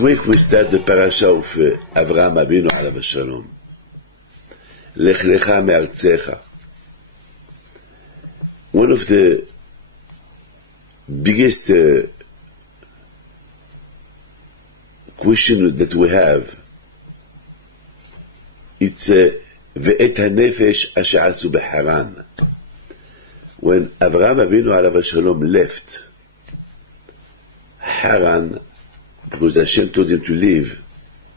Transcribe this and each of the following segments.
week we start the parasha of Avraham Avinu alav shalom. Lech lecha me'artzecha. One of the biggest question that we have, it's ve'et hanefesh asher asu b'Haran. When Avraham Avinu alav shalom left Haran, because Hashem told him to leave,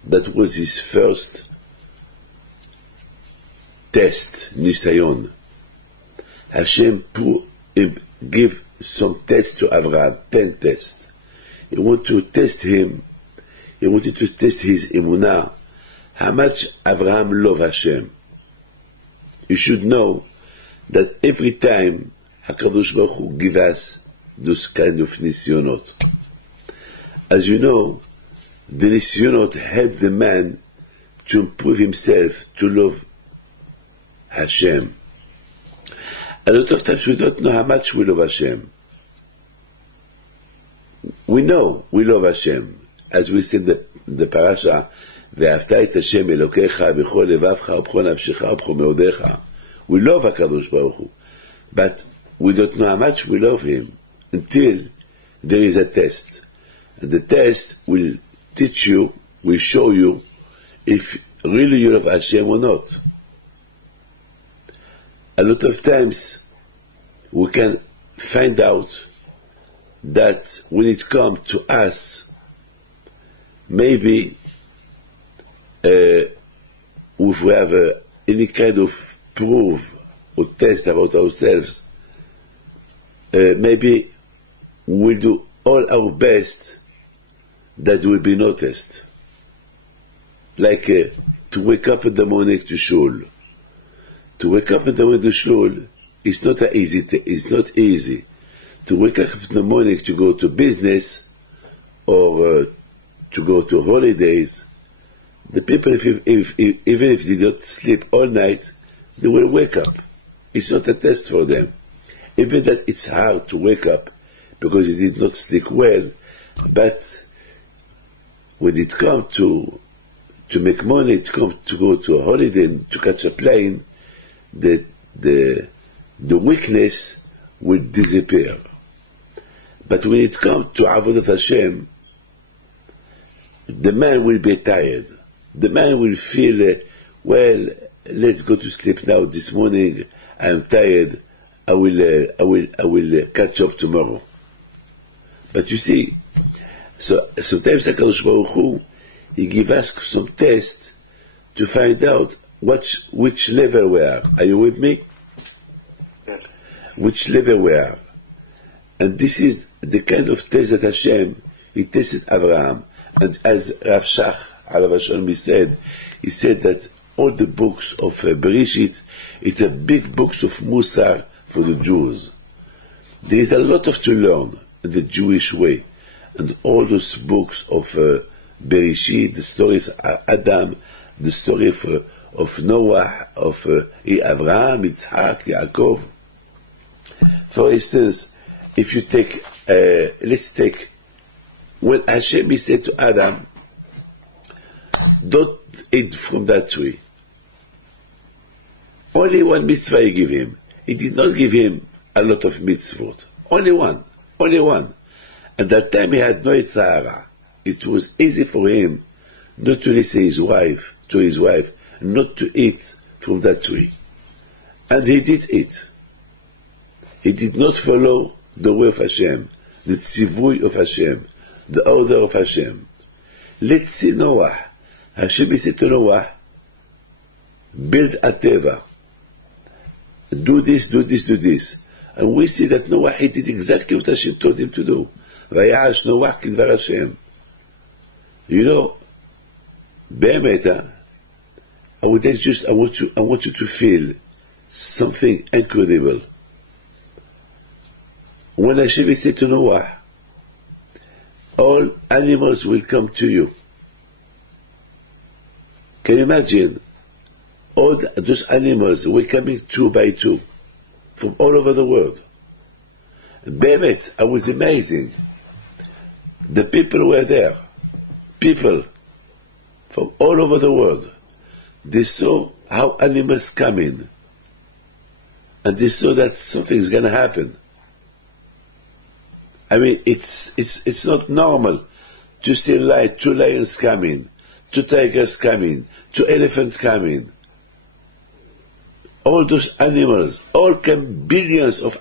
that was his first test, nisayon. Hashem gave some tests to Avraham, 10 tests. He wanted to test him, he wanted to test his emunah, how much Avraham loved Hashem. You should know that every time HaKadosh Baruch Hu gives us those kind of nisyonot. As you know, the nisyonot help the man to improve himself, to love Hashem. A lot of times we don't know how much we love Hashem. We know we love Hashem. As we said in the parasha, ואהבת את השם אלוקיך בכל לבבך ובכל נפשך ובכל מאודיך. We love HaKadosh Baruch Hu. But we don't know how much we love Him until there is a test. And the test will teach you, will show you if really you love Hashem or not. A lot of times we can find out that when it comes to us, maybe if we have any kind of proof or test about ourselves, maybe we'll do all our best that will be noticed. Like to wake up in the morning to shul. To wake up in the morning to shul is not easy. To wake up in the morning to go to business or to go to holidays, the people, even if they don't sleep all night, they will wake up. It's not a test for them. Even that it's hard to wake up because they did not sleep well, but when it comes to make money, it comes to go to a holiday, to catch a plane, the weakness will disappear. But when it comes to Avodat Hashem, the man will be tired. The man will feel, well, let's go to sleep now. This morning I'm tired. I will catch up tomorrow. But you see, so sometimes HaKadosh Baruch Hu, He gives us some tests to find out which level we are. Are you with me? Which level we are. And this is the kind of test that Hashem, He tested Abraham. And as Rav Shach, alav shalom, he said that all the books of Bereshit, it's a big books of Musar for the Jews. There is a lot to learn in the Jewish way. And all those books of Bereshit, the stories of Adam, the story of Noah, of Abraham, Yitzhak, Yaakov. For instance, if you take, let's take, when Hashem said to Adam, don't eat from that tree. Only one mitzvah He gave him. He did not give him a lot of mitzvot. Only one. At that time he had no Yitzhara. It was easy for him not to listen to his wife, not to eat from that tree. And he did eat. He did not follow the way of Hashem, the tzivui of Hashem, the order of Hashem. Let's see Noah. Hashem said to Noah, build a teva. Do this. And we see that Noah, he did exactly what Hashem told him to do. Vayash Noah kidvar Hashem. You know, באמת, I want you to feel something incredible. When Hashem said to Noah, all animals will come to you. Can you imagine? All those animals were coming 2 by 2 from all over the world. באמת, I was amazing. The people were there. people from all over the world, they saw how animals come in, and they saw that something is going to happen. I mean, it's not normal to see two lions coming, two tigers coming, two elephants coming. All those animals, all come millions of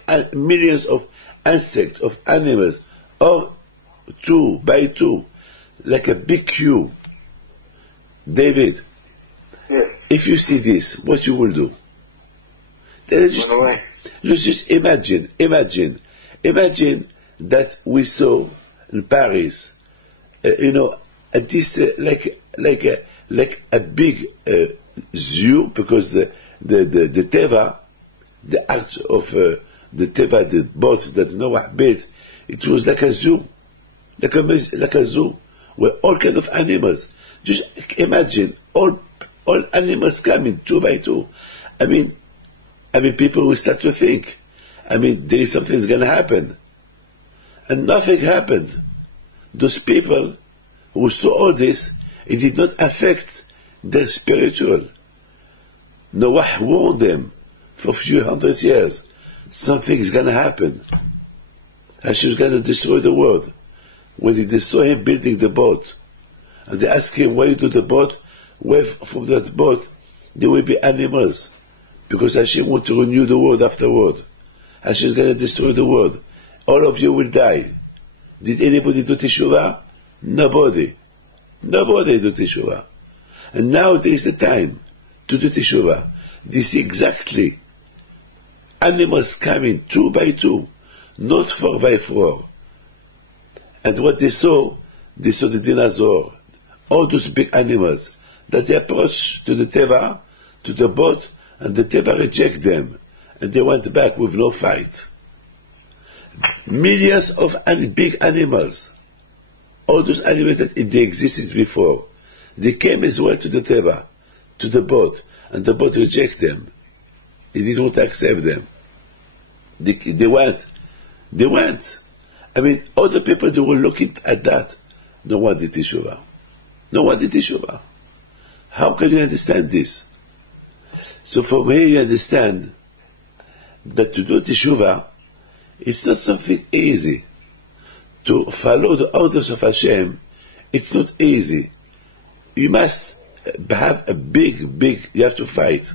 insects, of animals, all two by two, like a big queue. David, yes. If you see this, what you will do? Just imagine that we saw in Paris, this like a big zoo, because the Teva, the act of the Teva, the boat that Noah built, it was like a zoo, like a zoo, where all kind of animals. Just imagine all animals coming two by two. I mean, people will start to think, there is something's going to happen. And nothing happened. Those people who saw all this, it did not affect their spiritual. Noah warned them for a few hundred years. Something is going to happen. Hashem is going to destroy the world. When they saw him building the boat, and they asked him, why you do the boat? Where from that boat there will be animals, because Hashem wants to renew the world afterward. Hashem is going to destroy the world. All of you will die. Did anybody do teshuvah? Nobody. Nobody do teshuvah. And now there is the time to do teshuvah. They see exactly animals coming two by two, not 4 by 4. And what they saw the dinosaur, all those big animals, that they approached to the Teva, to the boat, and the Teva reject them, and they went back with no fight. Millions of big animals, all those animals that they existed before, they came as well to the Teva, to the boat, and the boat reject them. It didn't want to accept them. They went. All the people that were looking at that, no one did teshuvah. No one did teshuvah. How can you understand this? So from here you understand that to do teshuvah, it's not something easy. To follow the orders of Hashem, it's not easy. You must have a big, you have to fight.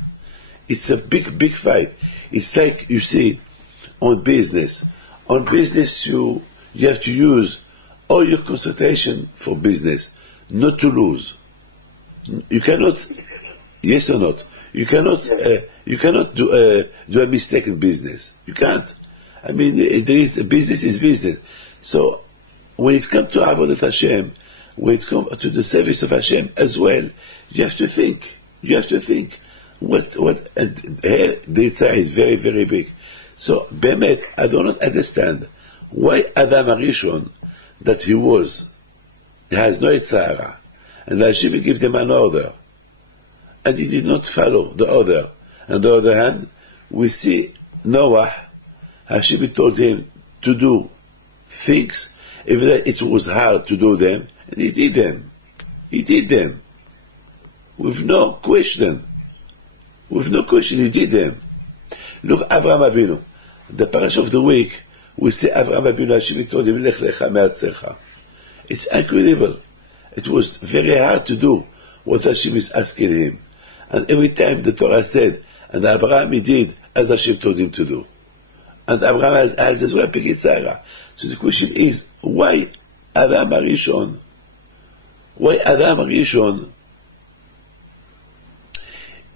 It's a big fight. It's like, you see, on business. On business, you have to use all your concentration for business, not to lose. You cannot, yes or not? You cannot do a mistake in business. You can't. Business is business. So, when it comes to Avodat Hashem, when it comes to the service of Hashem as well, you have to think. And here the Yitzhak is very, very big. So, Bemet, I do not understand why Adam HaRishon, that he has no Yitzhak, and Hashem gave them an order, and he did not follow the order. On the other hand, we see Noah, Hashem told him to do things, even though it was hard to do them, and he did them. He did them. With no question, he did them. Look, Avraham Avinu. The parasha of the week, we see Avraham Avinu, Hashem told him, Lech lecha me'artzecha. It's incredible. It was very hard to do what Hashem is asking him. And every time the Torah said, and Abraham he did as Hashem told him to do. And Abraham has as well picked Sarah. So the question is, why Adam HaRishon?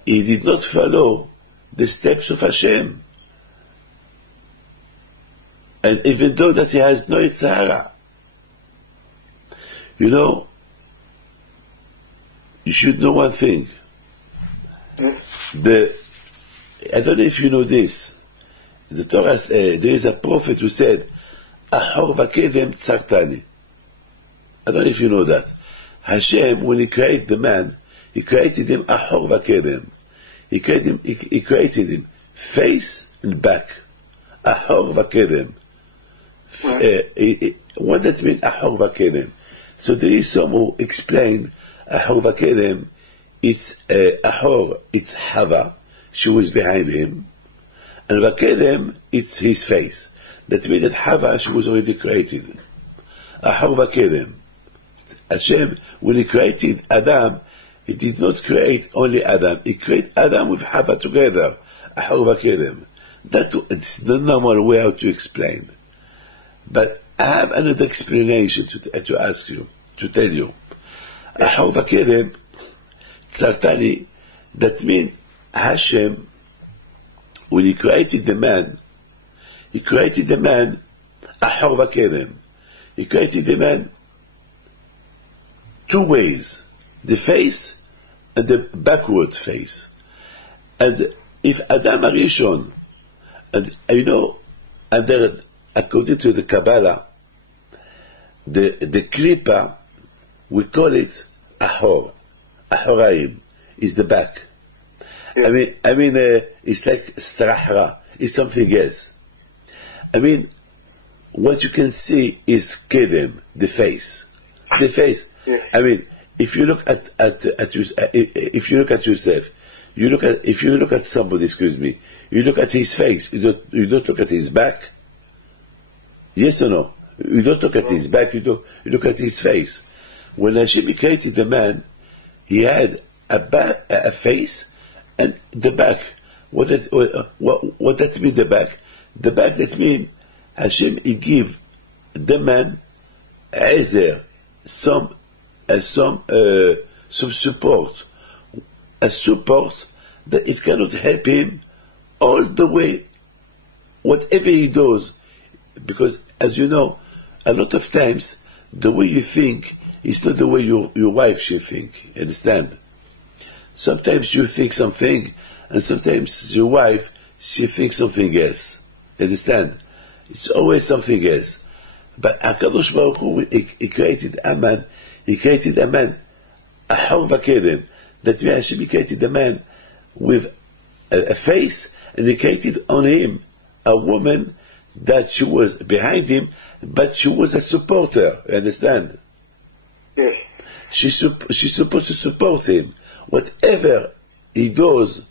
He did not follow the steps of Hashem. And even though that he has no Yitzhara, you should know one thing. I don't know if you know this. The Torah, there is a prophet who said, Ahor v'kevem tzartani. I don't know if you know that. Hashem, when he created the man, he created him Ahor v'kevem. He created him face and back. Ahor v'kevem. What does mean Ahor v'kevem? So there is some who explain Ahor Vakedem, it's Ahor, it's Hava, she was behind him, and Vakedem, it's his face. That means that Hava, she was already created. Ahor Vakedem. Hashem, when He created Adam, He did not create only Adam. He created Adam with Hava together. Ahor Vakedem. It's the normal way how to explain. But I have another explanation to ask you, to tell you. Ahor Vakedem, Tzartani, that means Hashem, when He created the man Ahor Vakedem. He created the man two ways, the face and the backward face. And if Adam Arishon, and you know, according to the Kabbalah, the Klippa, we call it Ahor. Ahoraim is the back. Yeah. I mean, it's like Strahra. It's something else. I mean, what you can see is Kedem, the face. The face. Yeah. I mean, if you look at if you look at yourself, if you look at somebody, excuse me, you look at his face. You don't look at his back. Yes or no? You don't look at his back. You look at his face. When Hashem created the man, he had a face and the back. What that mean, the back? The back, that mean Hashem, He give the man some support, a support that it cannot help him all the way, whatever he does, because as you know, a lot of times the way you think is not the way your wife should think. Understand? Sometimes you think something, and sometimes your wife, she thinks something else. Understand? It's always something else. But HaKadosh Baruch Hu, He created a man. He created a man, Ahor Vakedem. That means Hashem created a man with a face, and He created on him a woman that she was behind him, but she was a supporter. You understand? Yes. She's supposed to support him. Whatever he does,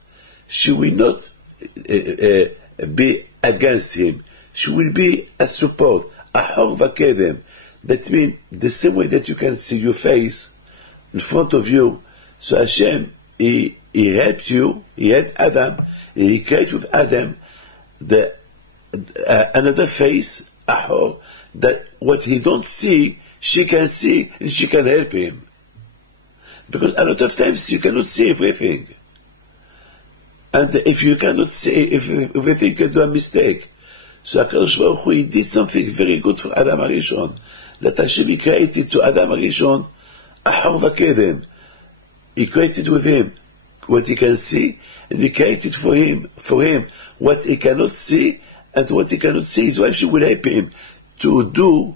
she will not be against him. She will be a support. Ahor Vakedem. That means the same way that you can see your face in front of you. So Hashem, He helped you. He helped Adam. He created with Adam another face, Ahor, that what he don't see, she can see, and she can help him. Because a lot of times you cannot see everything. And if you cannot see, if everything, you can do a mistake. So HaKadosh Baruch Hu, He did something very good for Adam Arishon. That Hashem created to Adam Arishon, Ahor Vakedem. He created with him what he can see, and He created for him what he cannot see, and what he cannot see, His wife, she will help him to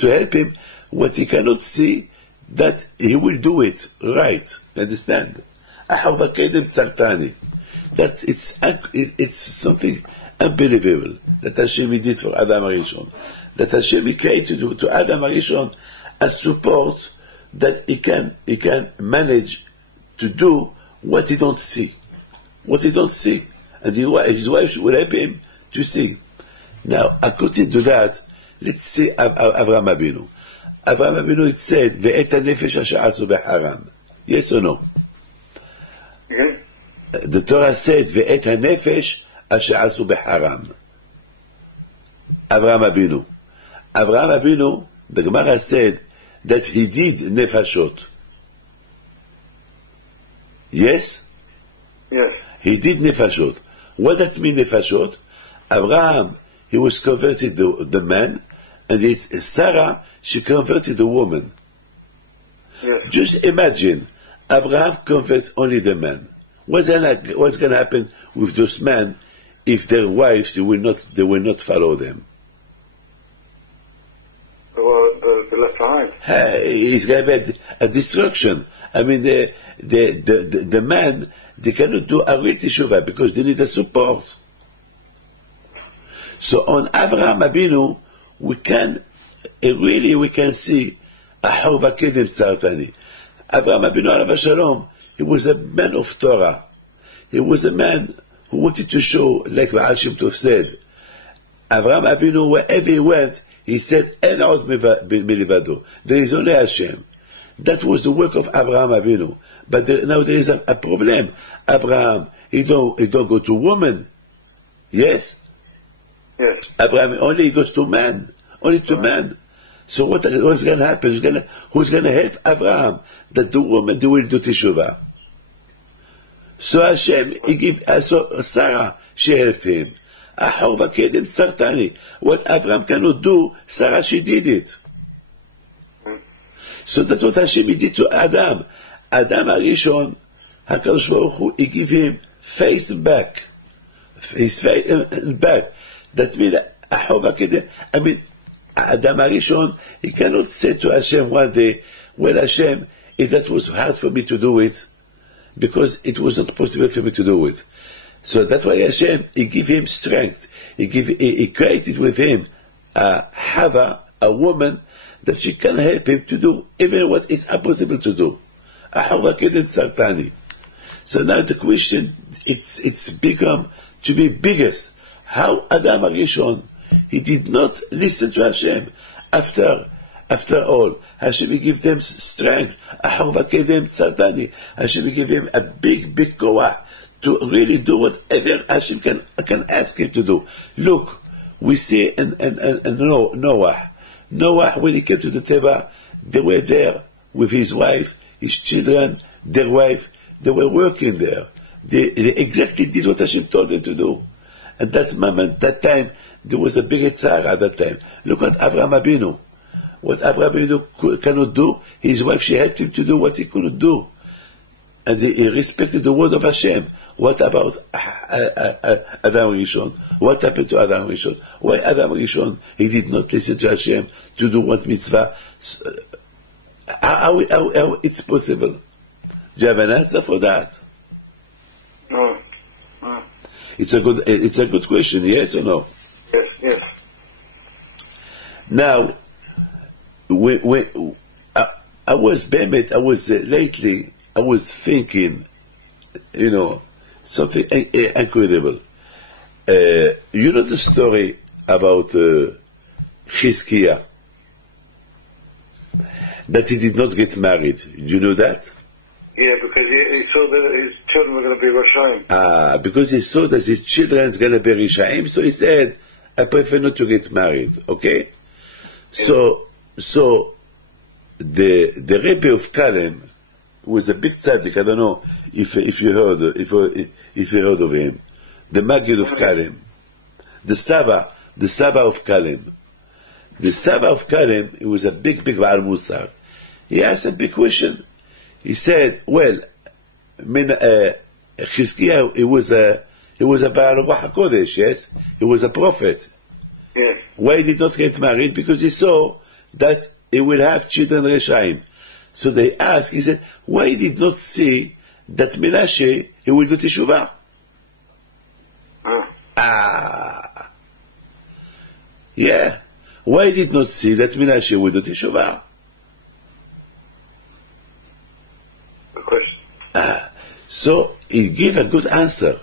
help him what he cannot see, that he will do it right. Understand? Ahor Vakedem Tzartani. That it's something unbelievable that Hashem did for Adam Arishon. That Hashem created to Adam Arishon a support that he can manage to do what he don't see. What he don't see. And his wife will help him to see. Now, according to that, let's see Avraham Avinu. Avraham Avinu, it said, Ve'et ha-nefesh asher asu beharam. Yes or no? Yes. The Torah said, Ve'et ha-nefesh asher asu beharam. Avraham Avinu. Avraham Avinu, the Gemara said that he did nefashot. Yes? Yes. He did nefashot. What does that mean, nefashot? Abraham, he was converted the man, and Sarah, she converted the woman. Yes. Just imagine, Abraham convert only the man. What's going to happen with those men if their wives they will not follow them? The left behind. It's going to be a destruction. I mean, the man, they cannot do a real teshuvah because they need a support. So on Avraham Avinu, we can really we can see Ahor Vakedem Tzartani. Avraham Avinu Alav Shalom, he was a man of Torah. He was a man who wanted to show, like Baal Shem Tov said, Avraham Avinu, wherever he went, he said, En od milivado. There is only Hashem. That was the work of Avraham Avinu. But now there is a problem. Abraham, he don't go to woman. Yes? Yes. Abraham only goes to man. Only to man. So what's going to happen? Who's going to help Abraham? That the woman will do teshuvah. So Hashem, he gave, so Sarah, she helped him. Ahor Vakedem Tzartani. What Abraham cannot do, Sarah, she did it. So that's what Hashem did to Adam. Adam Arishon, HaKadosh Baruch Hu, he gave him face back. His face back. That means, Ahor Vakedem, I mean, Adam Arishon, he cannot say to Hashem one day, well Hashem, if that was hard for me to do it, because it was not possible for me to do it. So that's why Hashem, he gave him strength. He created with him Hava, a woman, that she can help him to do even what is impossible to do. So now the question, it's become to be biggest. How Adam Arishon, he did not listen to Hashem. After all, Hashem gave them strength. Hashem gave him a big koah to really do whatever Hashem can ask him to do. Look, we see in Noah, when he came to the Teva, they were there with his wife, his children, their wife. They were working there. They exactly did what Hashem told them to do. At that moment, that time, there was a big tzara at that time. Look at Avraham Avinu. What Avraham Avinu cannot do, his wife, she helped him to do what he couldn't do. And he respected the word of Hashem. What about Adam Rishon? What happened to Adam Rishon? Why Adam Rishon, he did not listen to Hashem to do what mitzvah? How it's possible? Do you have an answer for that? No. It's a good question, yes or no? Yes. Now, I was lately, I was thinking, something incredible. You know the story about Chizkiah? That he did not get married. Do you know that? Yeah, because he saw that his children were going to be Rishayim. Because he saw that his children are going to be Rishayim, so he said, I prefer not to get married. Okay? Yeah. So the Rebbe of Kalem was a big tzaddik. I don't know if you heard of him. The Maggid of Kalem, the Saba of Kalem. The Saba of Kalem, he was a big Baal Musar. He asked a big question. He said, well, Chizkiah, he was a Baal Ruach HaKodesh, yes? He was a prophet. Yes. Why did he not get married? Because he saw that he will have children Reshaim. So they asked, he said, why did not see that Menashe, he will do Teshuvah? Yeah. Why did not see that Menashe will do Teshuvah? So he gave a good answer.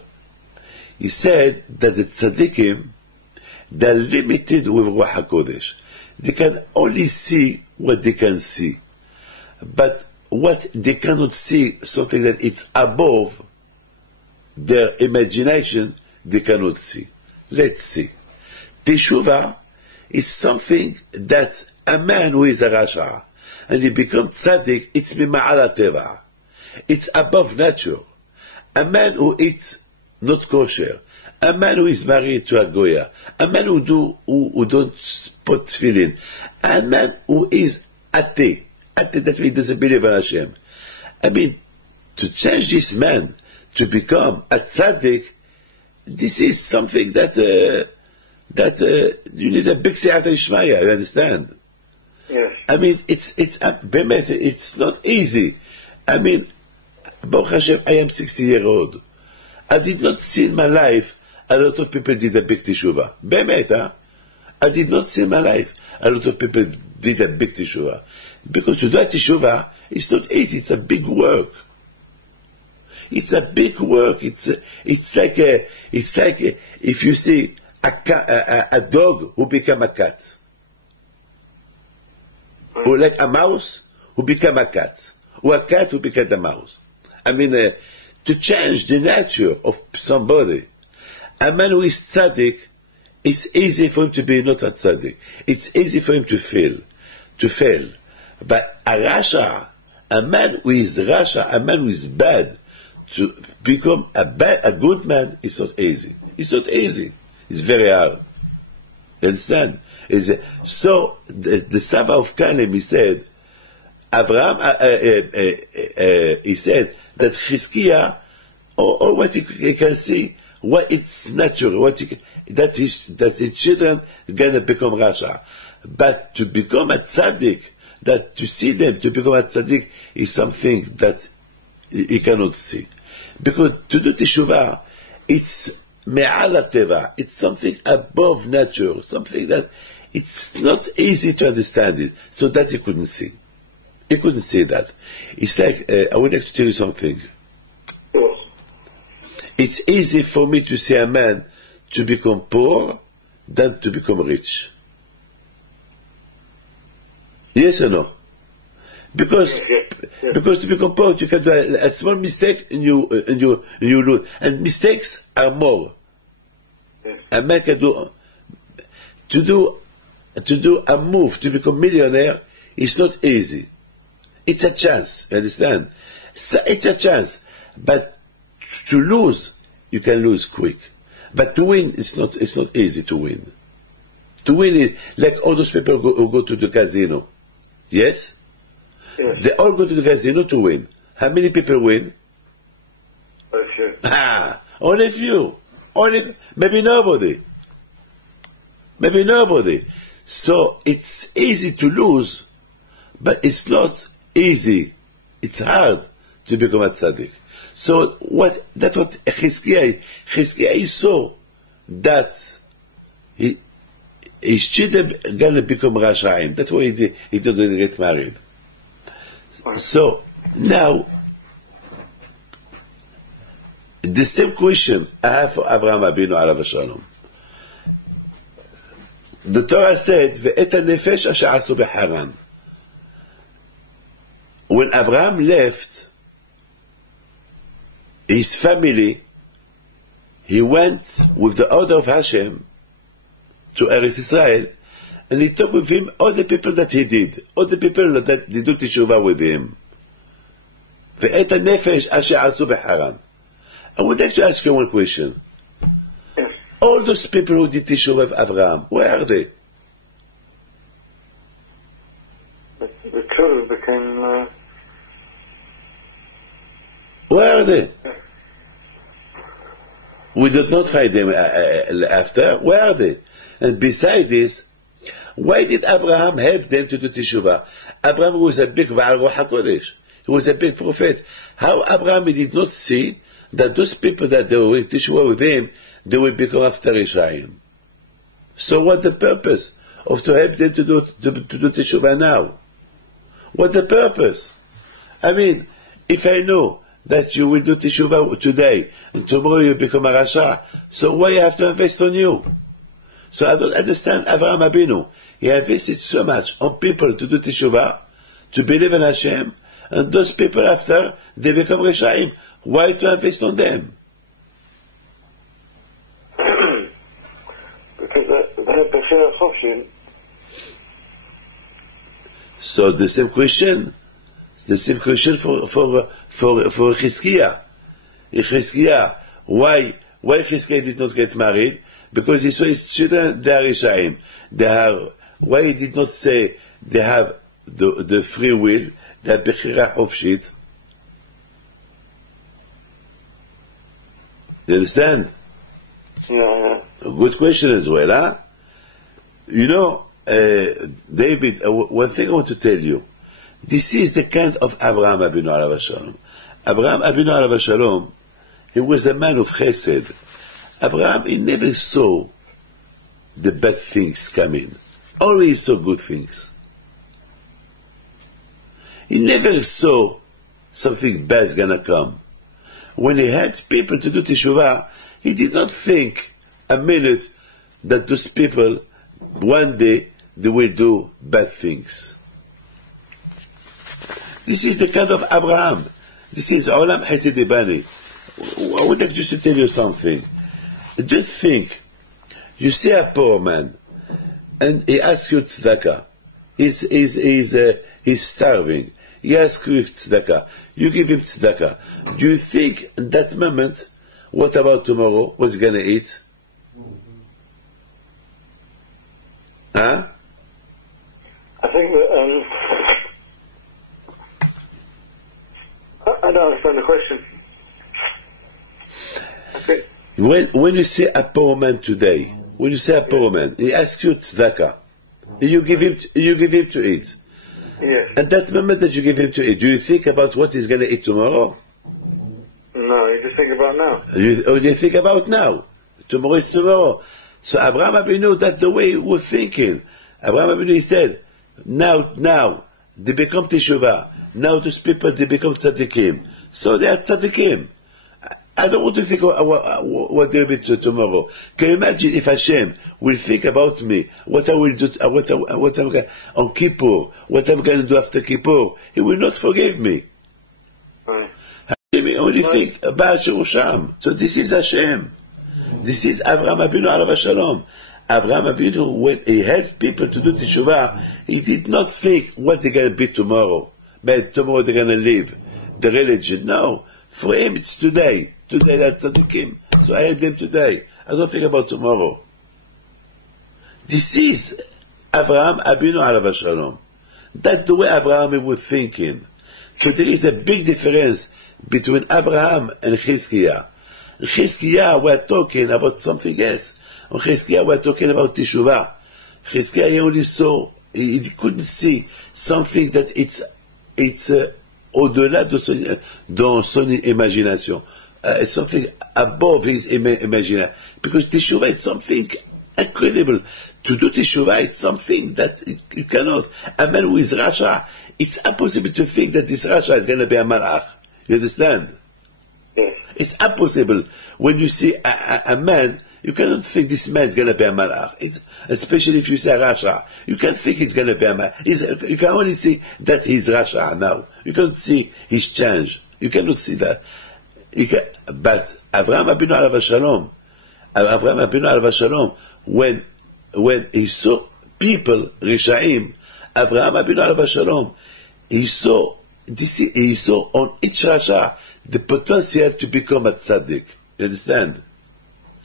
He said that the tzaddikim, they're limited with Ruach HaKodesh. They can only see what they can see. But what they cannot see, something that it's above their imagination, they cannot see. Let's see. Teshuvah is something that a man who is a Rasha, and he becomes tzaddik, it's mima'ala teva. It's above nature. A man who eats not kosher, a man who is married to a goya, a man who don't put tefillin, a man who is atei, that means he doesn't believe in Hashem. I mean, to change this man to become a tzaddik, this is something that you need a big siyata ishmaya, you understand? Yes. I mean, it's not easy. I mean, Baruch Hashem, I am 60-year-old. I did not see in my life a lot of people did a big teshuvah. Bemet, huh? I did not see in my life a lot of people did a big teshuvah. Because to do a teshuvah, it's not easy, it's a big work. It's a big work. It's like if you see a dog who become a cat, or like a mouse who become a cat, or a cat who become a mouse. I mean, to change the nature of somebody. A man who is tzaddik, it's easy for him to be not a tzaddik. It's easy for him to fail. But a rasha, a man who is rasha, a man who is bad, to become a good man, it's not easy. It's not easy. It's very hard. You understand? So the Saba of Kanem, he said, Abraham, he said that Chizkiah, or what he can see, what it's natural, that his children gonna become rasha. But to become a tzaddik, that to see them to become a tzaddik is something that he cannot see. Because to do teshuvah, it's me'al teva, it's something above nature, something that it's not easy to understand it, so that he couldn't see. He couldn't see that. It's like, I would like to tell you something. Yes. It's easy for me to see a man to become poor than to become rich. Yes or no? Because to become poor, you can do a small mistake and you lose. And mistakes are more. Yes. A man can do a move to become millionaire is not easy. It's a chance, you understand? So it's a chance. But to lose, you can lose quick. But to win, it's not easy to win. To win it, like all those people who go to the casino. Yes? Yes. They all go to the casino to win. How many people win? Very few. Only few. Maybe nobody. So it's easy to lose, but it's not easy. It's hard to become a tzaddik. So that's what Chizkiah saw, that his children gonna become rashaim. That's why he didn't get married. So now, the same question I have for Avraham Avinu alav shalom. The Torah said, "Ve'et hanefesh asher asu b'Haran." When Abraham left his family, he went with the order of Hashem to Eretz Israel, and he took with him all the people that he did, all the people that did teshuvah with him. Ve'et hanefesh asher asu b'Haran. I would like to ask you one question. Yes. All those people who did teshuvah with Abraham, where are they? The children became... Where are they? We did not find them after. Where are they? And besides this, why did Abraham help them to do teshuvah? Abraham was a big Ba'al Ruach HaKodesh. He was a big prophet. How Abraham did not see that those people that they were teshuvah with him, they will become after Yisrael? So what the purpose of to help them to do teshuvah now? What the purpose? I mean, if I know that you will do teshuvah today and tomorrow you become a rasha, so why you have to invest on you? So I don't understand Avraham Avinu. He invested so much on people to do teshuvah, to believe in Hashem, and those people after they become reshaim. Why to invest on them? Because they have Bechira Chofshin. So the same question for Chizkiah. Why Chizkiah did not get married? Because he saw his children, they are Rishaim. Why he did not say they have the free will, they have Bechira Chofshit? You understand? Yeah. A good question as well, huh? You know, David, one thing I want to tell you. This is the kind of Abraham Avinu alav shalom. Abraham Avinu alav shalom, he was a man of chesed. Abraham, he never saw the bad things coming. Always saw good things. He never saw something bad is gonna come. When he had people to do teshuvah, he did not think a minute that those people, one day, they will do bad things. This is the kind of Abraham. This is Olam Hesed Bani. I would like just to tell you something. Just think, you see a poor man, and he asks you tzedakah. He's starving. He asks you tzedakah. You give him tzedakah. Do you think in that moment, what about tomorrow? What's he going to eat? Huh? I think that, I don't understand the question. Okay. When you see a poor man today, when you see a poor man, he asks you tzedakah. You give him to eat. Yes. At that moment that you give him to eat, do you think about what he's going to eat tomorrow? No, you just think about now. You think about now. Tomorrow is tomorrow. So Abraham Avinu, that's the way he was thinking. Abraham Avinu, he said, now, they become teshuvah. Now those people, they become tzaddikim. So they are tzaddikim. I don't want to think what they'll be tomorrow. Can you imagine if Hashem will think about me, what I will do, what I'm going on Kippur, what I'm going to do after Kippur? He will not forgive me. Right. Hashem only think about Sham. So this is Hashem. This is Abraham Avinu alav shalom. Abraham Avinu, when he helped people to do teshuvah, he did not think what they're going to be tomorrow. But tomorrow they're going to live the religion. No. For him, it's today. Today, that's tzaddikim. So I help them today. I don't think about tomorrow. This is Abraham Avinu alav shalom. That's the way Abraham was thinking. So there is a big difference between Abraham and Chizkiah. In Chizkiah, we're talking about something else. In Chizkiah, we're talking about teshuvah. Chizkiah, he only saw, he couldn't see something that it's au-delà de son imagination. It's something above his imagination. Because teshuvah is something incredible. To do teshuvah, it's something that you cannot. A man who is Rasha, it's impossible to think that this Rasha is going to be a malach. You understand? Yes. It's impossible. When you see a man, you cannot think this man is going to be a malach. Especially if you say Rasha. You can't think he's going to be a malach. You can only see that he's Rasha now. You can't see his change. You cannot see that. But Abraham Avinu alav shalom, when he saw people, Rishaim, Abraham Avinu alav shalom, he saw on each Rasha the potential to become a tzaddik. You understand?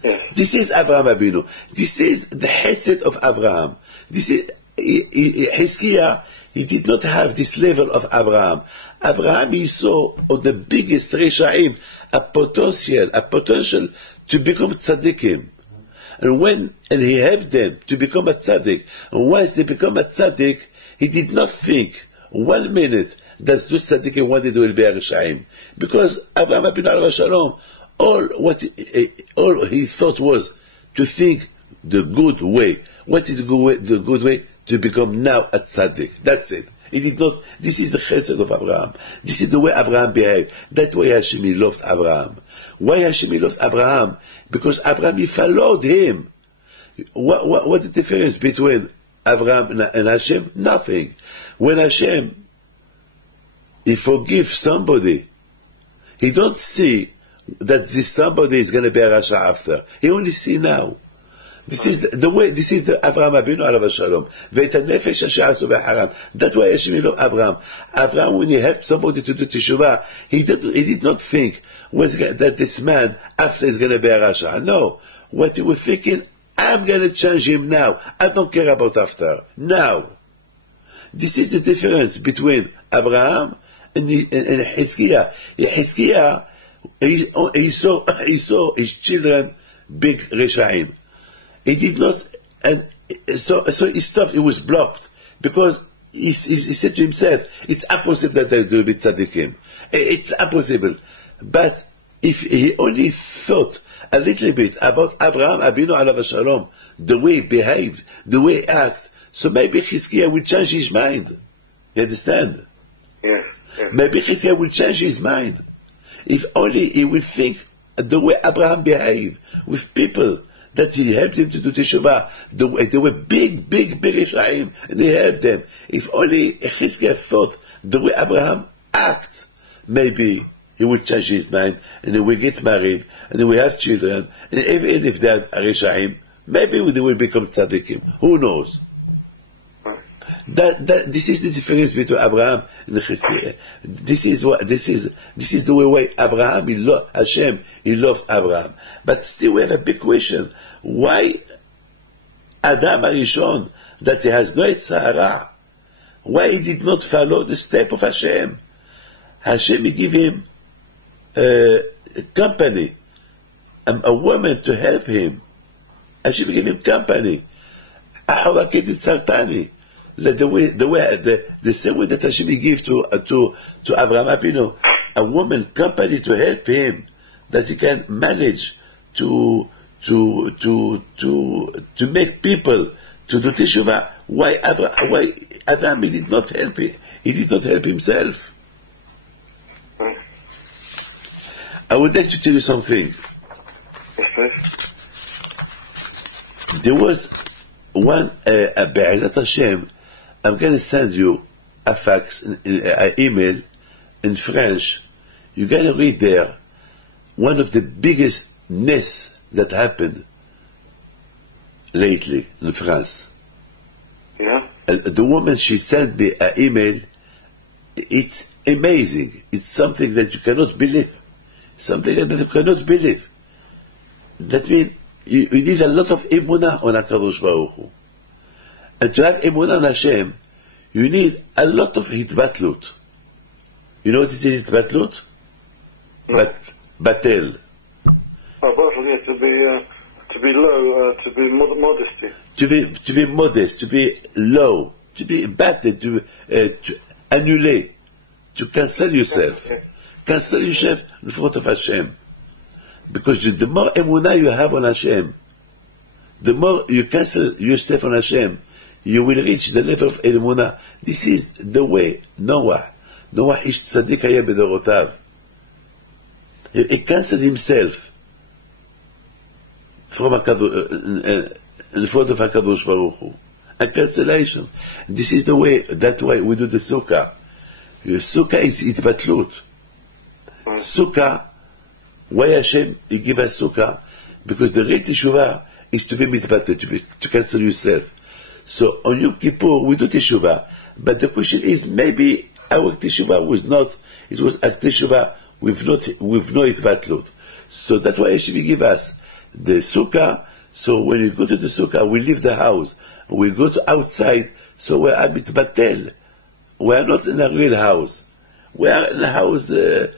Yes. This is Abraham Avinu. This is the hesed of Abraham. This is Chizkiah. He did not have this level of Abraham. Abraham, he saw on the biggest Rishaim a potential to become tzaddikim. And he helped them to become a tzaddik. And once they become a tzaddik, he did not think 1 minute that those tzaddikim one day will be a Rishaim. Because Abraham Avinu alav shalom, all he thought was to think the good way. What is the good way? To become now a tzaddik. That's it. He did not. This is the chesed of Abraham. This is the way Abraham behaved. That's why Hashem loved Abraham. Why Hashem loves Abraham? Because Abraham, he followed him. What the difference between Abraham and Hashem? Nothing. When Hashem, he forgives somebody, he don't see that this somebody is going to be a Rasha after. He only see now. This is the way. This is the Abraham Avinu alav shalom. Ve'et hanefesh asher asu b'haram. That's why Hashem loved Abraham. Abraham, when he helped somebody to do teshuvah, he did not think that this man after is going to be a Rasha. No, what he was thinking, I'm going to change him now. I don't care about after. Now, this is the difference between Abraham and Chizkiah. Chizkiah, he saw his children big Rishaim. He did not, and so he stopped. He was blocked because he said to himself, "It's impossible that there will be tzaddikim. It's impossible." But if he only thought a little bit about Abraham Avinu alav shalom, the way he behaved, the way he acted, so maybe Chizkiah will change his mind. You understand? Yes. Maybe Chizkiah will change his mind. If only he will think the way Abraham behaved with people, that he helped him to do teshuvah. They were big Rishaim, and he helped them. If only Chizkiah thought the way Abraham acts, maybe he will change his mind, and he will get married, and he will have children, and even if they are Rishaim, maybe they will become tzaddikim. Who knows? This is the difference between Abraham and Chizkiah. This is the way Abraham, Hashem, he loved Abraham. But still we have a big question. Why Adam Arishon, that he has no Yitzhara, why he did not follow the step of Hashem? Hashem gave him a company, a woman to help him. Hashem gave him company. The same way that Hashem gave to Avraham Avinu a woman company to help him, that he can manage to make people to do teshuvah. Why Adam did not help him? He did not help himself. I would like to tell you something. There was one Be'ezat Hashem. I'm going to send you a fax, an email in French. You're going to read there one of the biggest mess that happened lately in France. Yeah. The woman, she sent me an email. It's amazing. It's something that you cannot believe. Something that you cannot believe. That means you need a lot of emunah on HaKadosh Baruch Hu. And to have emunah on Hashem, you need a lot of hitvatlut. You know what is hitvatlut? No. Batel. To be low, to be modesty. To be modest, to be low, to be batted, to annulate, to cancel yourself. Yeah. Cancel yourself in front of Hashem. Because the more emunah you have on Hashem, the more you cancel yourself on Hashem, you will reach the level of emunah. This is the way Noah ish tzaddik haya b'dorotav. He canceled himself from in front of HaKadosh Baruch Hu. A cancellation. This is the way, that's why we do the sukkah. The sukkah is itbatlut. Sukkah, why Hashem He give us sukkah? Because the real teshuvah is to be mitbatet, to cancel yourself. So on Yom Kippur we do teshuvah, but the question is, maybe our teshuvah was not, it was a teshuvah with no itbatlut. So that's why Hashem give us the sukkah. So when you go to the sukkah, we leave the house, we go to outside, so we are mitbatel. We are not in a real house. We are in a house that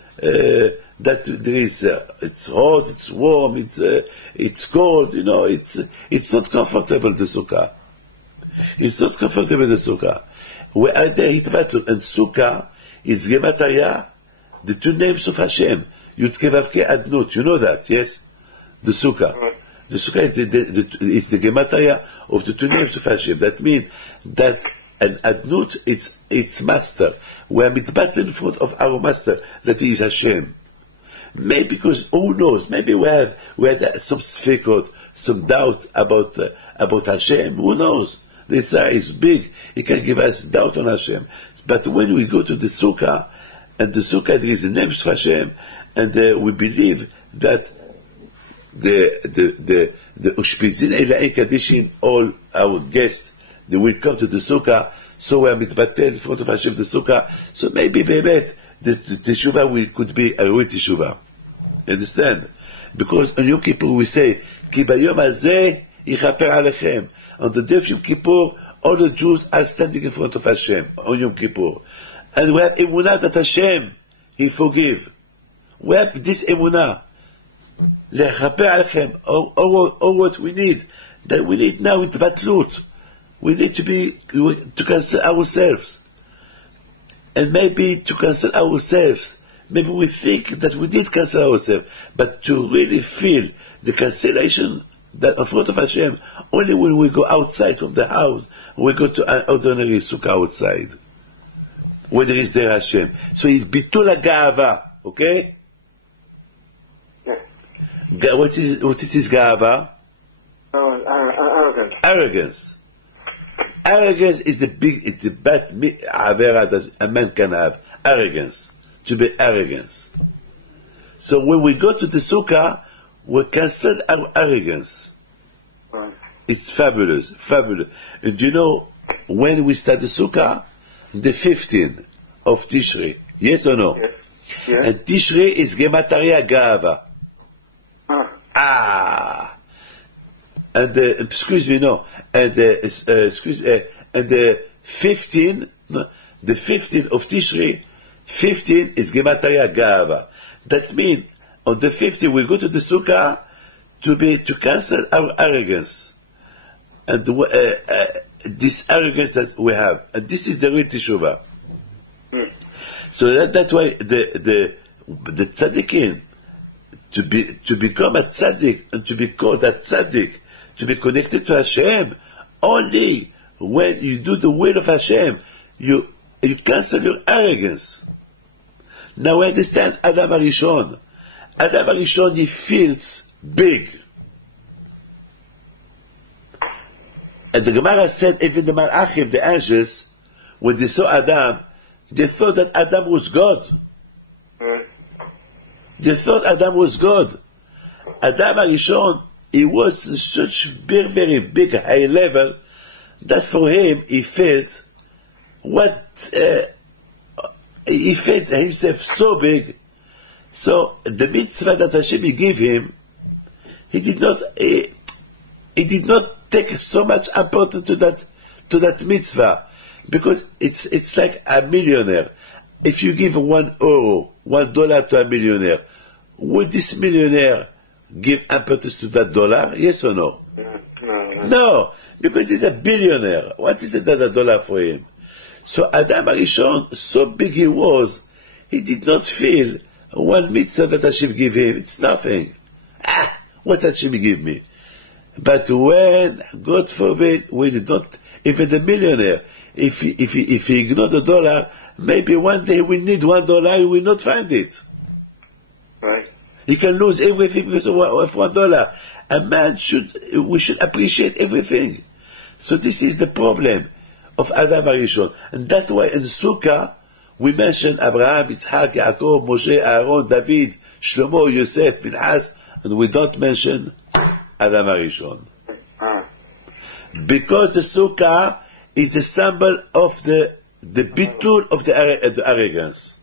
there is, it's hot, it's warm, it's cold, it's not comfortable, the sukkah. It's not comfortable, the sukkah. We are there, hitvatul, and sukkah is gemataya, the two names of Hashem, Yud Kei Vav Kei Adnut, you know that, yes? The sukkah. The sukkah is the gemataya of the two names of Hashem. That means that an adnut, it's master. We are mitbatel in front of our master, that is Hashem. Maybe because, who knows, maybe we had some sfikot, some doubt about Hashem, who knows? The Yitzhak is big, he can give us doubt on Hashem. But when we go to the sukkah, and the sukkah, there is the name of Hashem, and we believe that the Ushpizin Ela'ei Kadishin, all our guests, they will come to the sukkah, so we are mitbatel in front of Hashem, the sukkah, so maybe Be'emet, the teshuvah could be a real teshuvah. Understand? Because on Yom Kippur we say, Ki bayom hazeh yichaper alechem. On the day of Yom Kippur, all the Jews are standing in front of Hashem on Yom Kippur. And we have emunah that Hashem, He forgive. We have this emunah. Lechaper alechem. Or what we need. That we need now with batlut. We need to cancel ourselves. And maybe to cancel ourselves, maybe we think that we did cancel ourselves, but to really feel the cancellation that in front of Hashem, only when we go outside from the house, we go to an ordinary sukkah outside, where there is there Hashem. So it's bitul ha'ga'ava, okay? Yeah. What is ga'ava? Arrogance. Arrogance. Arrogance is it's the bad avera that a man can have. Arrogance. To be arrogance. So when we go to the sukkah, we cancel our arrogance. Right. It's fabulous, fabulous. And do you know, when we start the sukkah, the 15th of Tishrei, yes or no? Yes. Yes. And Tishrei is Gemataria Ga'ava. And excuse me, no. And the 15th of Tishrei, 15 is Gemataria Ga'ava. That means on the 15th we go to the sukkah to cancel our arrogance and this arrogance that we have, and this is the real teshuvah. So that's why the tzaddikin, to become a tzaddik and to be called a tzaddik, to be connected to Hashem, only when you do the will of Hashem, you cancel your arrogance. Now we understand Adam HaRishon. Adam HaRishon, he feels big. And the Gemara said, even the Malachim, the angels, when they saw Adam, they thought that Adam was God. They thought Adam was God. Adam HaRishon, he was such very big, high level, that for him, he felt he felt himself so big. So the mitzvah that Hashem gave him, he did not take so much importance to that mitzvah, because it's like a millionaire. If you give $1 to a millionaire, would this millionaire give importance to that dollar? Yes or no? No, because he's a billionaire. What is another dollar for him? So Adam HaRishon, so big he was, he did not feel one mitzvah that Hashem gave him. It's nothing. What Hashem give me? But when, God forbid, we did not, even the millionaire, if he ignore the dollar, maybe one day we need $1, he will not find it. Right. He can lose everything because of $1. A man we should appreciate everything. So this is the problem of Adam HaRishon. And that's why in Sukkah, we mention Abraham, Yitzhak, Yaakov, Moshe, Aaron, David, Shlomo, Yosef, Pinchas, and we don't mention Adam HaRishon. Because the Sukkah is a symbol of the bitul of the arrogance.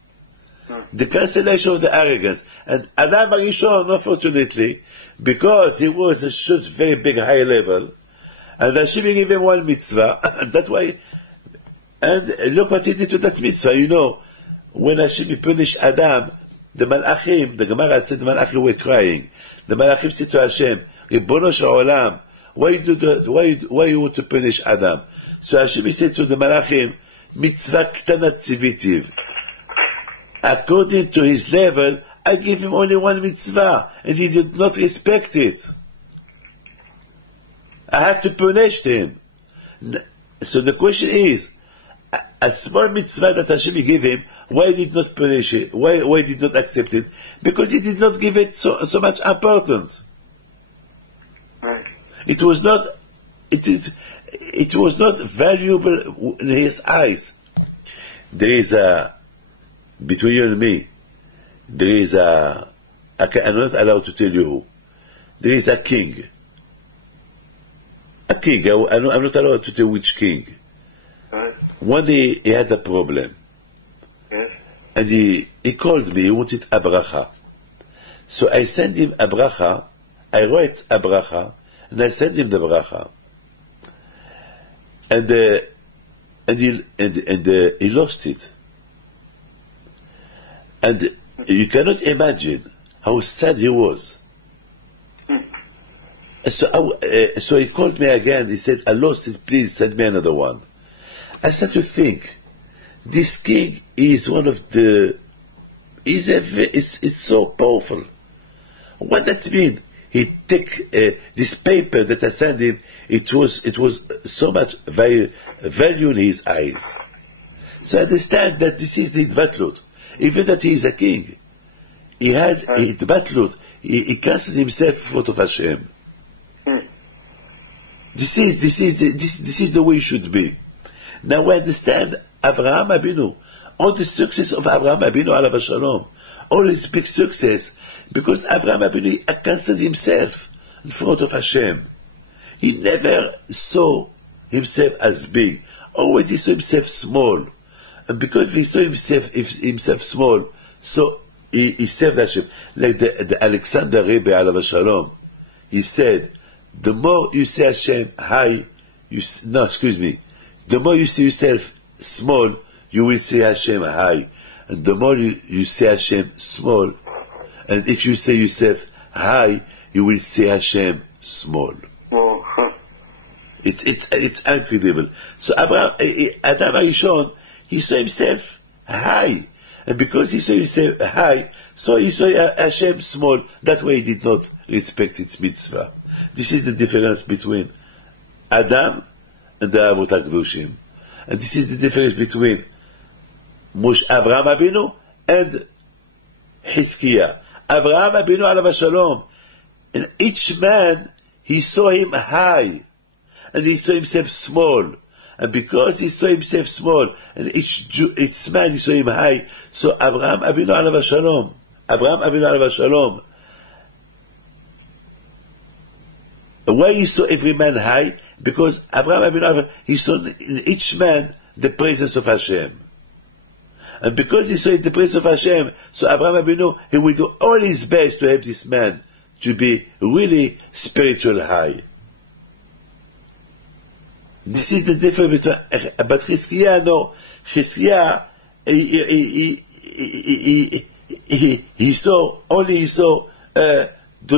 The cancellation of the arrogance. And Adam HaRishon, unfortunately, because he was a such very big high level, and Hashem gave him one mitzvah, and that's why, and look what he did to that mitzvah. You know, when Hashem punished Adam, the Malachim, the Gemara said the Malachim were crying. The Malachim said to Hashem, Ribono shel olam, why you want to punish Adam? So Hashem said to the Malachim, mitzvah ktana tzivitiv. According to his level, I gave him only one mitzvah, and he did not respect it. I have to punish him. So the question is, a small mitzvah that Hashem gave him, why did not punish it? Why did not accept it? Because he did not give it so much importance. It was not valuable in his eyes. There is between you and me, I'm not allowed to tell you who. There is a king. I'm not allowed to tell which king. One day he had a problem. Yes. And he called me, he wanted a bracha. So I sent him a bracha, I wrote a bracha, and I sent him the bracha. And he lost it. And you cannot imagine how sad he was. So he called me again, he said, I lost it, please send me another one. I started to think, this king is one of the, it's so powerful. What does that mean? he took this paper that I sent him. It was so much value in his eyes. So understand that this is the Hitbatlut. Even that he is a king, he has Hitbatlut. He cancels himself in front of Hashem. This is the way it should be. Now we understand Abraham Abinu, all the success of Abraham Abinu alav shalom, all his big success, because Abraham Abinu cancelled himself in front of Hashem. He never saw himself as big. Always he saw himself small. And because he saw himself small, so he served Hashem. Like the Alexander Rebbe alav shalom, he said, the more you see Hashem high, the more you see yourself small, you will see Hashem high. And the more you see Hashem small, and if you see yourself high, you will see Hashem small. It's incredible. So Adam HaRishon, he saw himself high. And because he saw himself high, so he saw Hashem small. That way he did not respect its mitzvah. This is the difference between Adam and the Avot HaKadoshim. And this is the difference between Abraham Abinu and Hizkiah. Abraham Abinu alav shalom, and each man, he saw him high, and he saw himself small. And because he saw himself small, and each man, he saw him high, so Abraham Abinu alav shalom, why he saw every man high? Because Abraham Abinu, he saw in each man the presence of Hashem. And because he saw the presence of Hashem, so Abraham Abinu, he will do all his best to help this man to be really spiritual high. This is the difference between, but Hizkiah, no. Hizkiah, he saw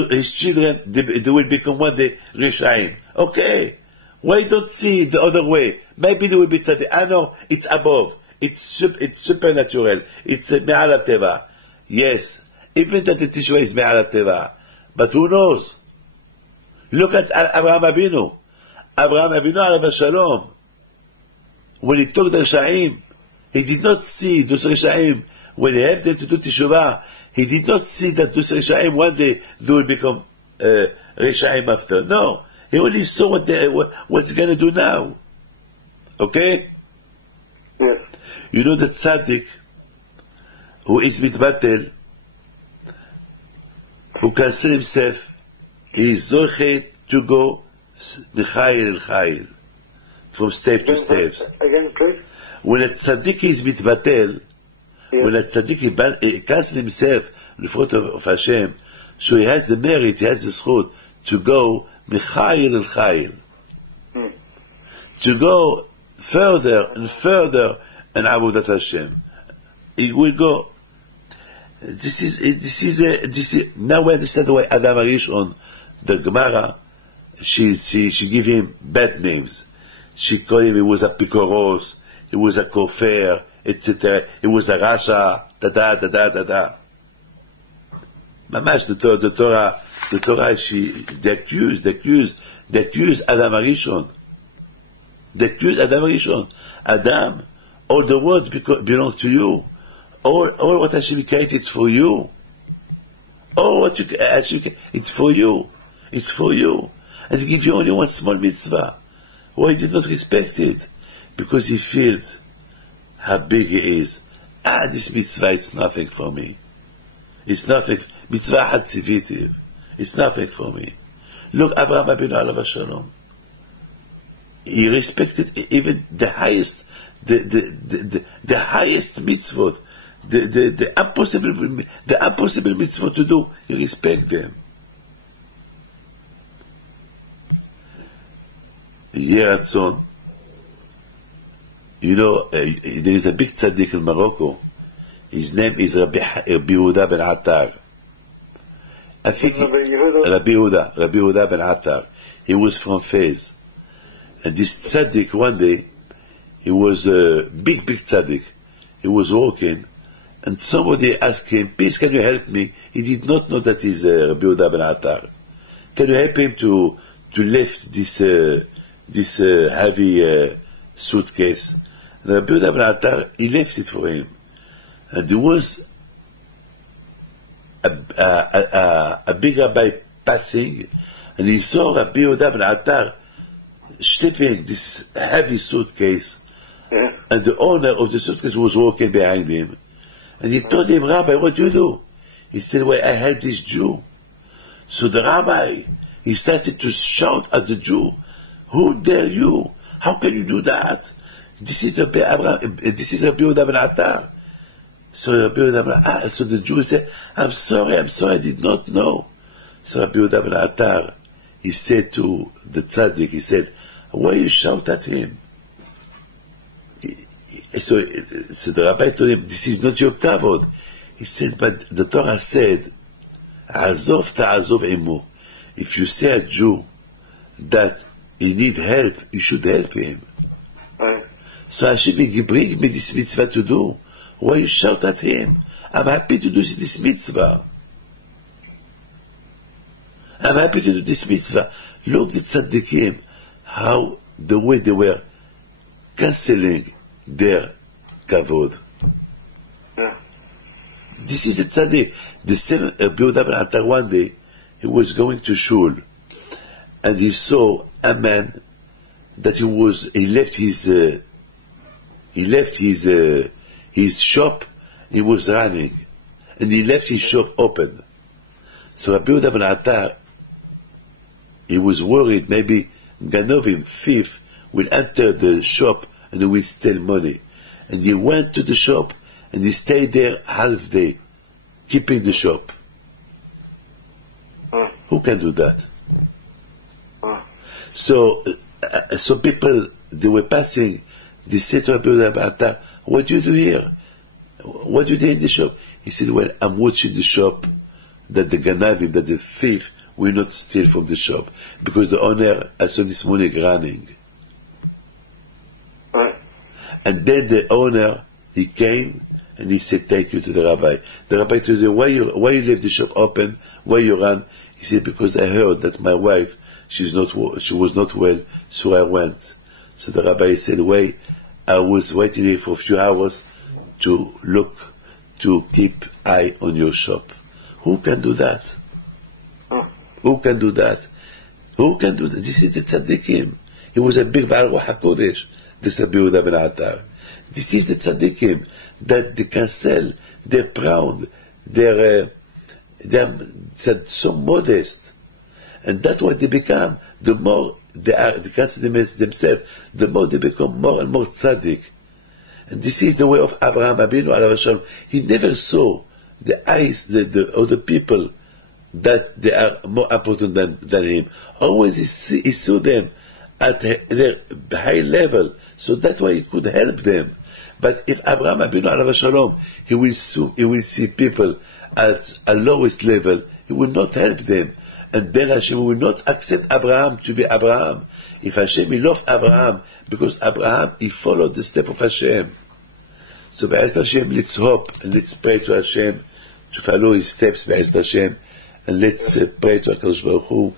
his children, they will become one day Rishaim. Okay. Why don't see the other way? Maybe they will be tzaddik. I know, it's above. It's supernatural. It's me'al teva. Yes. Even that the Tishva is me'al teva. But who knows? Look at Abraham Abinu. Abraham Abinu alav shalom. When he took the Rishaim, he did not see those Rishaim. When he helped them to do Teshuvah, he did not see that those Rishaim one day they will become Rishaim after. No. He only saw what's going to do now. Okay? Yes. You know the tzaddik who is mitbatel, who cancel himself, he is zochet to go Michael el Chayil, from step to step. Again, please. When a tzaddik is mitbatel, when a tzaddik he cancel himself in front of Hashem, so he has the merit, he has the schut to go Michael el Chayil, to go further and further in Avodat Hashem. He will go. This is now we understand why Adam HaRishon, the Gemara, she give him bad names. She called him, he was a Pikoros, he was a Kofer, etc. He was a Rasha, da. Mamash, the Torah, they accused Adam HaRishon. They accused Adam HaRishon. Adam, all the words belong to you. All what Hashem created, it's for you. All what it's for you. It's for you. And he gives you only one small mitzvah. Why did not respect it? Because he feels how big he is. This mitzvah, it's nothing for me. It's nothing. Mitzvah hatzivitiv. It's nothing for me. Look, Abraham Abinu alav shalom. He respected even the highest, the highest mitzvot, the impossible mitzvot to do. He respect them. Yeratzon. You know, there is a big tzaddik in Morocco. His name is Rabbi Yehuda ben Attar. I think Rabbi Yehuda ben Attar. He was from Fez. And this tzaddik, one day, he was a big tzaddik. He was walking, and somebody asked him, please can you help me? He did not know that he's Rabbi Yehuda ben Attar. can you help him to lift this heavy suitcase? And Rabbi Yehuda ben Attar, he lifted it for him. And there was a big rabbi passing, and he saw Rabbi Yehuda ben Attar schlepping this heavy suitcase, and the owner of the suitcase was walking behind him. And he told him, Rabbi, what do you do? He said, well, I help this Jew. So the rabbi, he started to shout at the Jew, who dare you? How can you do that? This is Rabbi Yehuda ben Attar. So the Jew said, I'm sorry, I did not know. So Rabbi Yehuda ben Attar, he said to the tzaddik, he said, why you shout at him? So the rabbi told him, this is not your kavod. He said, but the Torah said, Azov ta'azov imo. If you say a Jew that he need help, you should help him. Right. So Hashem, bring me this mitzvah to do. Why you shout at him? I'm happy to do this mitzvah. I'm happy to do this mitzvah. Look at tzaddikim, how the way they were cancelling their kavod. Yeah. This is a tzaddik. The same Rabbi Yehuda ben Attar, one day, he was going to shul, and he saw a man that he left his shop, he was running, and he left his shop open. So Rabbi Yehuda ben Attar, he was worried maybe Ganovim, thief, will enter the shop and he will steal money. And he went to the shop and he stayed there half day, keeping the shop. Who can do that? So people, they were passing, they said to Rabbi Yehuda ben Attar, what do you do here? What do you do in the shop? He said, well, I'm watching the shop that the Ganavim, that the thief will not steal from the shop, because the owner I saw this morning running. Right. And then the owner, he came and he said, take you to the rabbi. The rabbi told him, why you leave the shop open? Why you run? He said, because I heard that my wife, she was not well, so I went. So the rabbi said, wait, I was waiting here for a few hours to keep eye on your shop. Who can do that? Who can do that? Who can do that? This is the tzaddikim. He was a big Baal Ruach HaKodesh, this Rabbi Yehuda ben Attar. This is the tzaddikim that they cancel, they're proud, they're so modest. And that's what they become. The more they cancel themselves, the more they become more and more tzaddik. And this is the way of Abraham Abinu alav shalom. He never saw the eyes, the other people, that they are more important than him. Always he saw them at their high level, so that's why he could help them. But if Abraham Abinu alav shalom, he will see people at a lowest level, he will not help them. And then Hashem will not accept Abraham to be Abraham. If Hashem, he loved Abraham, because Abraham, he followed the step of Hashem. So Be'ez Hashem, let's hope and let's pray to Hashem to follow his steps, Be'ez Hashem, and let's pray to HaKadosh Baruch Hu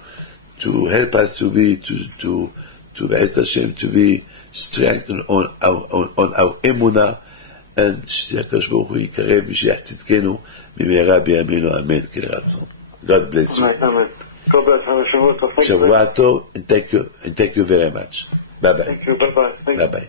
to help us to Be'ez Hashem, to be strengthened on our emunah, and HaKadosh Baruch Hu יקרב ושיח צדקנו במהרה בימינו אמן כן רצון. God bless you. Amen. God bless you. Shavua Tov, and thank you very much. Bye bye. Thank you. Bye bye. Bye bye.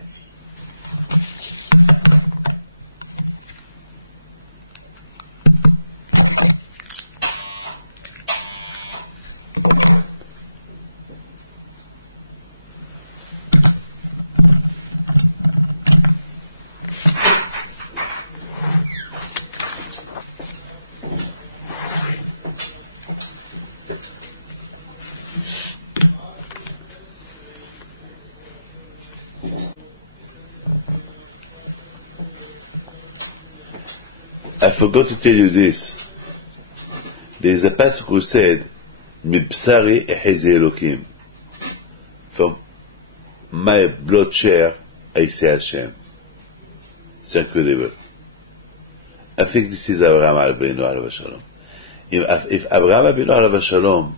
I forgot to tell you this. There is a pasuk who said, "Mibsari ehezi Elokim." From my blood share, I say Hashem. It's incredible. I think this is Abraham Abinu alav shalom. If Abraham Abinu alav shalom,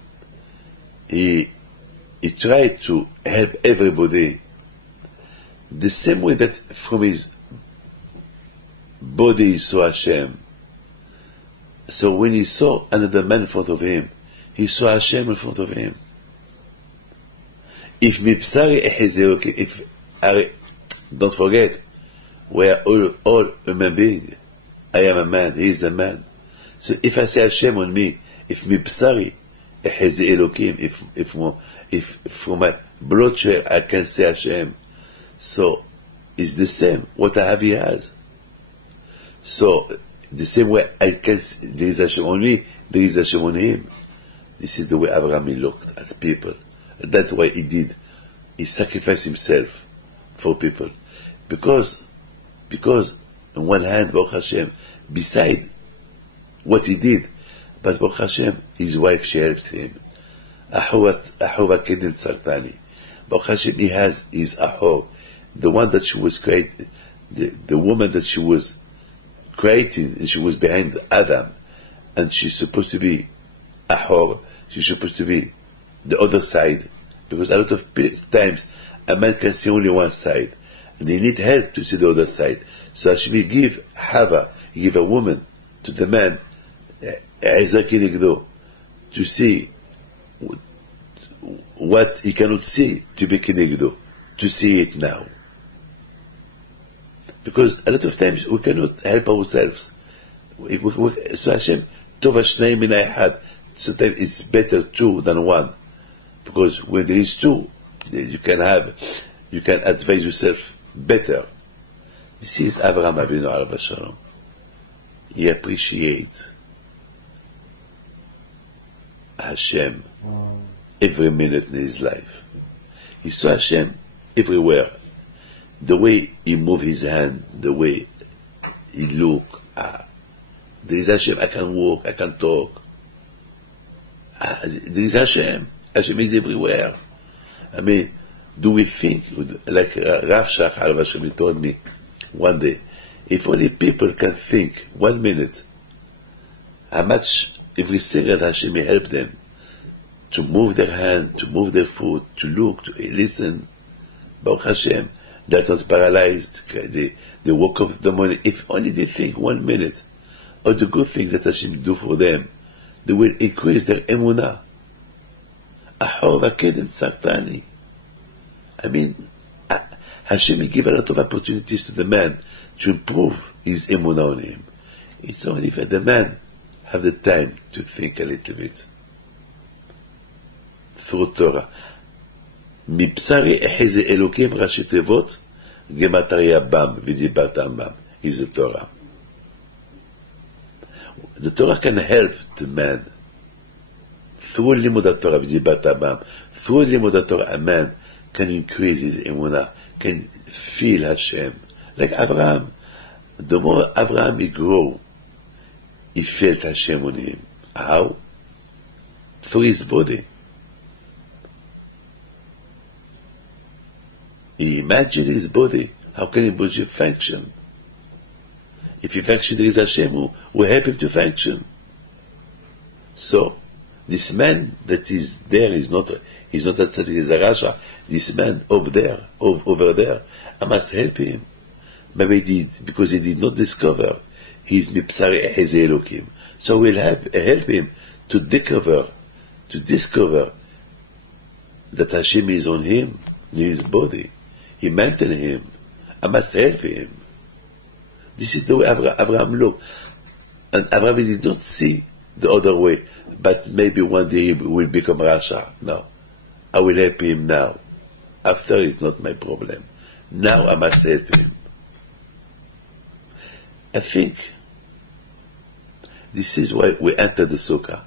he tried to help everybody the same way that from his body he saw Hashem. So when he saw another man in front of him, he saw Hashem in front of him. If don't forget, we are all human beings. I am a man, he is a man. So if I say Hashem on me, if mipsari eheze Elokim, if from my blood I can say Hashem, so it's the same. What I have, he has. So the same way I can say, there is Hashem on me, there is Hashem on him. This is the way Abraham looked at people. That's why he did. He sacrificed himself for people. Because on one hand, Baruch Hashem, beside what he did, but Baruch Hashem, his wife, she helped him. Ahova Kedim Tsartani. Baruch Hashem, he has his Ahov, the one that she was creating, the woman that she was creating, and she was behind Adam, and she's supposed to be Ahor, she's supposed to be the other side, because a lot of times a man can see only one side, and they need help to see the other side. So Hashem will give Hava, he give a woman to the man, to see what he cannot see, to be kinegdo, to see it now. Because a lot of times we cannot help ourselves. So Hashem, Tov Hashnei min ha'echad. Sometimes it's better two than one. Because when there is two, you can advise yourself better. This is Avraham Avinu alav shalom. He appreciates Hashem every minute in his life. He saw Hashem everywhere. The way he moved his hand, the way he looked. There is Hashem, I can walk, I can talk. There is Hashem. Hashem is everywhere. I mean, do we think, like Rav Shach alav Hashem, he told me one day, if only people can think 1 minute how much every single Hashem may help them to move their hand, to move their foot, to look, to listen. Baruch Hashem, they're not paralyzed, they walk up the morning. If only they think 1 minute of the good things that Hashem do for them, they will increase their emunah. Ahov Akedem Tzartani. I mean, Hashem will give a lot of opportunities to the man to improve his emunah on him. It's only that the man have the time to think a little bit. Through Torah. Mipsari eheze Elokim Rashi Tevot Gematria Bam Vidibat Bam is the Torah. The Torah can help the man through Limud Torah Vidibat Bam. Through Limud Torah, a man can increase his emunah, can feel Hashem. Like Abraham, the more Abraham he grew, he felt Hashem on him. How? Through his body. He imagined his body. How can his body function? If he functions, there is Hashem who help him to function. So, this man that is there is not a tzaddik, he's a rasha. This man over there, I must help him. Maybe because he did not discover his mipsari eheze Elokim. So we'll help him to discover that Hashem is on him, in his body. He maintained him. I must help him. This is the way Abraham looked. And Abraham did not see the other way, but maybe one day he will become Rasha. No. I will help him now. After is not my problem. Now I must help him. I think this is why we enter the Sukkah.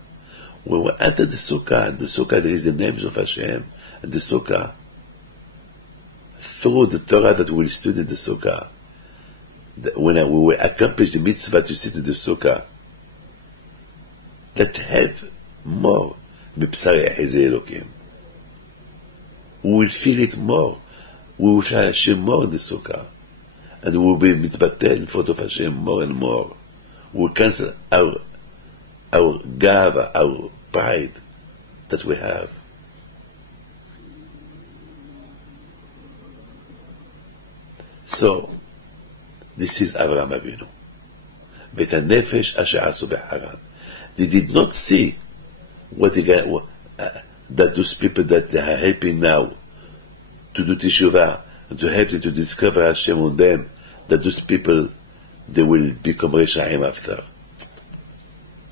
When we enter the Sukkah, there is the names of Hashem, and the Sukkah, through the Torah that we will study the Sukkah, when we will accomplish the mitzvah to sit in the Sukkah, that help more Mipsari Eheze Elokim. We will feel it more. We will feel Hashem more in the Sukkah. And we will be mitbatel in front of Hashem more and more. We will cancel our gava, our pride that we have. So, this is Avraham Avinu. ואת הנפש אשר עשו בחרן. They did not see what that those people that they are helping now to do teshuvah and to help them to discover Hashem on them, that those people, they will become Reshaim after.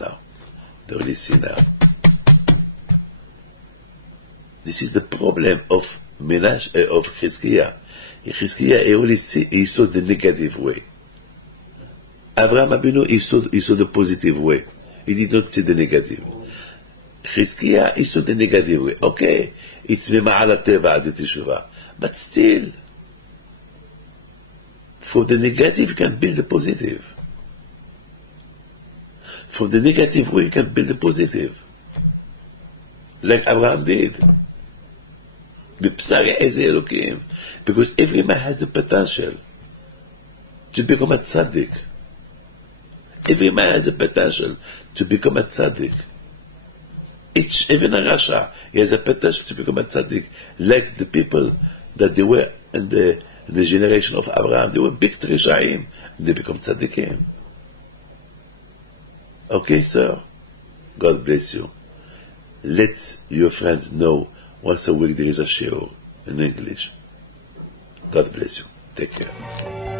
Now, they really see now. This is the problem of Chizkiah. Chizkiah, he saw the negative way. Avraham Avinu, he saw the positive way. He did not see the negative. Chizkiah, he saw the negative way. Okay, it's mema'al teva the teshuvah, but still, for the negative, you can build the positive. For the negative way, you can build the positive. Like Abraham did. Because every man has the potential to become a tzaddik. Every man has the potential to become a tzaddik. Even a Rasha, he has a potential to become a tzaddik. Like the people that they were in the generation of Abraham, they were big Rishaim, and they become tzaddikim. Okay, sir? God bless you. Let your friends know once a week there is a shiur in English. God bless you. Take care.